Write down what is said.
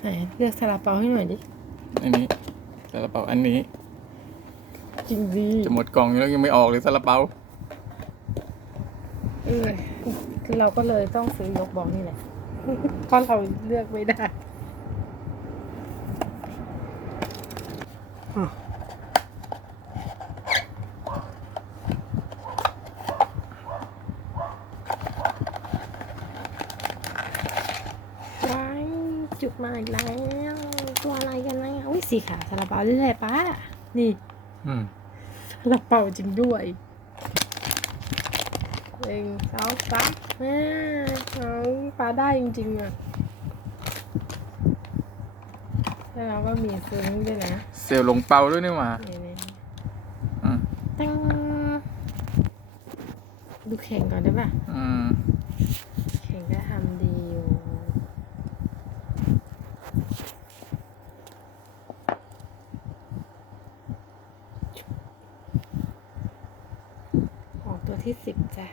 ไหนเลือกซาลาเปาให้หน่อยดิ อันนี้ซาลาเปาอันนี้ จริงดีจะหมดกล่องอยู่แล้วยังไม่ออกเลยซาลาเปาเออเราก็เลยต้องซื้อยกบองนี่แหละเพราะเราเลือกไม่ได้อะว้าย จุดมาอีกแล้ว ตัวอะไรกันนะอุ้ยสีขาวซาลาเปาเรื่อยๆป้านี่อืมซาลาเปาจริงด้วยหนึ่งสองสามอ่าเอาปลาได้จริงๆอะแล้วเราก็มีซึ้งด้วยนะเซลล์ลงเปาด้วยนี่หว่านี่นี่อืมตั้งดูแข่งก่อนได้ป่ะ อืม แข่งก็ทำดีอยู่ออกตัว ที่สิบจ้ะ